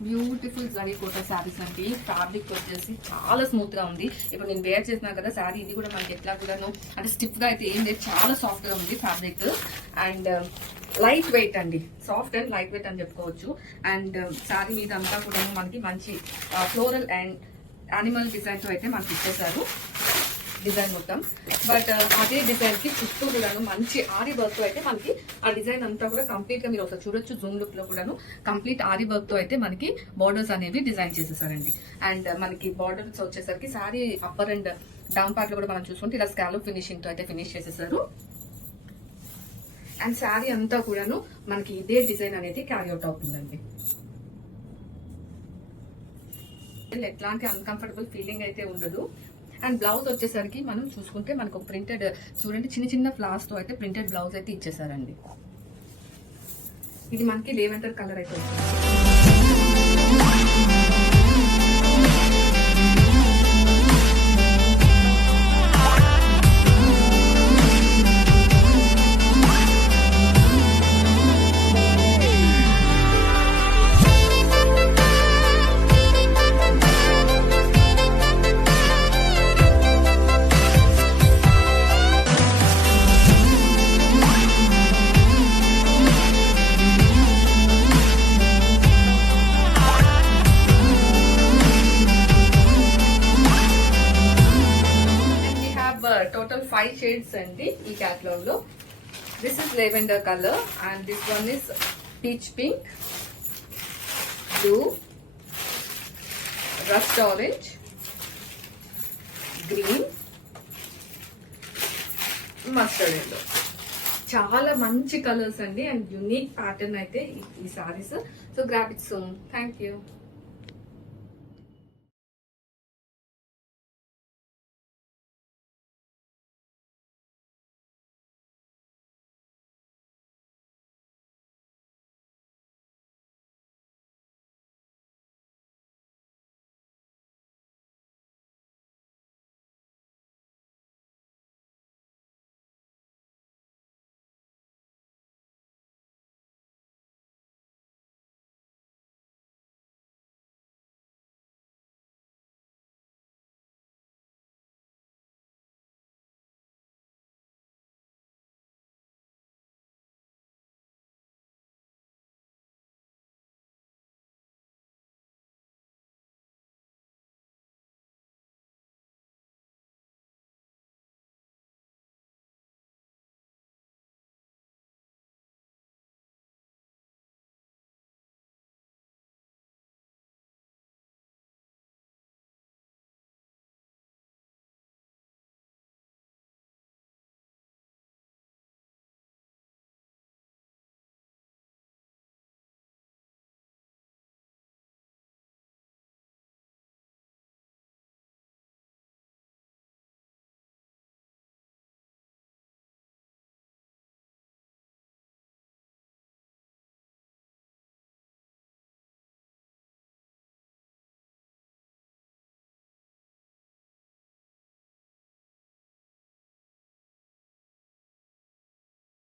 Beautiful zari quota saris అండి. Fabric వచ్చేసి చాలా స్మూత్ గా ఉంది. ఇప్పుడు నేను వేర్ చేసినా కదా శారీ, ఇది కూడా మనకి ఎట్లా కూడాను అంటే స్టిఫ్ గా అయితే ఏం లేదు, చాలా సాఫ్ట్ గా ఉంది ఫ్యాబ్రిక్. అండ్ లైట్ వెయిట్ అండి, సాఫ్ట్ అండ్ లైట్ వెయిట్ అని చెప్పుకోవచ్చు. అండ్ శారీ మీద అంతా కూడా మనకి మంచి ఫ్లోరల్ అండ్ యానిమల్ డిజైన్ తో అయితే మనకి ఇచ్చేసారు డిజైన్ మొత్తం. బట్ అదే డిజైన్ కి చుట్టూ కూడాను మంచి ఆరి వర్క్ తో అయితే మనకి ఆ డిజైన్ అంతా కూడా కంప్లీట్ గా మీరు ఒకసారి చూడొచ్చు. జూమ్ లుక్ లో కూడాను కంప్లీట్ ఆరి వర్క్ తో అయితే మనకి బార్డర్స్ అనేవి డిజైన్ చేసేసారండి. అండ్ మనకి బార్డర్స్ వచ్చేసరికి sari upper and down part లో కూడా మనం చూసుకుంటే ఇలా స్కాలప్ ఫినిషింగ్ తో అయితే ఫినిష్ చేసేసారు. అండ్ శారీ అంతా కూడాను మనకి ఇదే డిజైన్ అనేది క్యారీ అవుట్ అవుతుందండి. ఎట్లాంటి అన్కంఫర్టబుల్ ఫీలింగ్ అయితే ఉండదు. అండ్ బ్లౌజ్ వచ్చేసరికి మనం చూసుకుంటే మనకు ప్రింటెడ్ చూడండి, చిన్న చిన్న ఫ్లవర్స్ తో అయితే ప్రింటెడ్ బ్లౌజ్ అయితే ఇచ్చేసారండి. ఇది మనకి లేవెండర్ కలర్ అయితే total 5 shades అండి ఈ క్యాటలాగ్ లో. This is lavender colour and this one is peach pink, blue, rust orange, green, mustard yellow. చాలా మంచి కలర్స్ అండి అండ్ యూనిక్ ప్యాటర్న్ అయితే ఈ saris. So grab it soon. Thank you.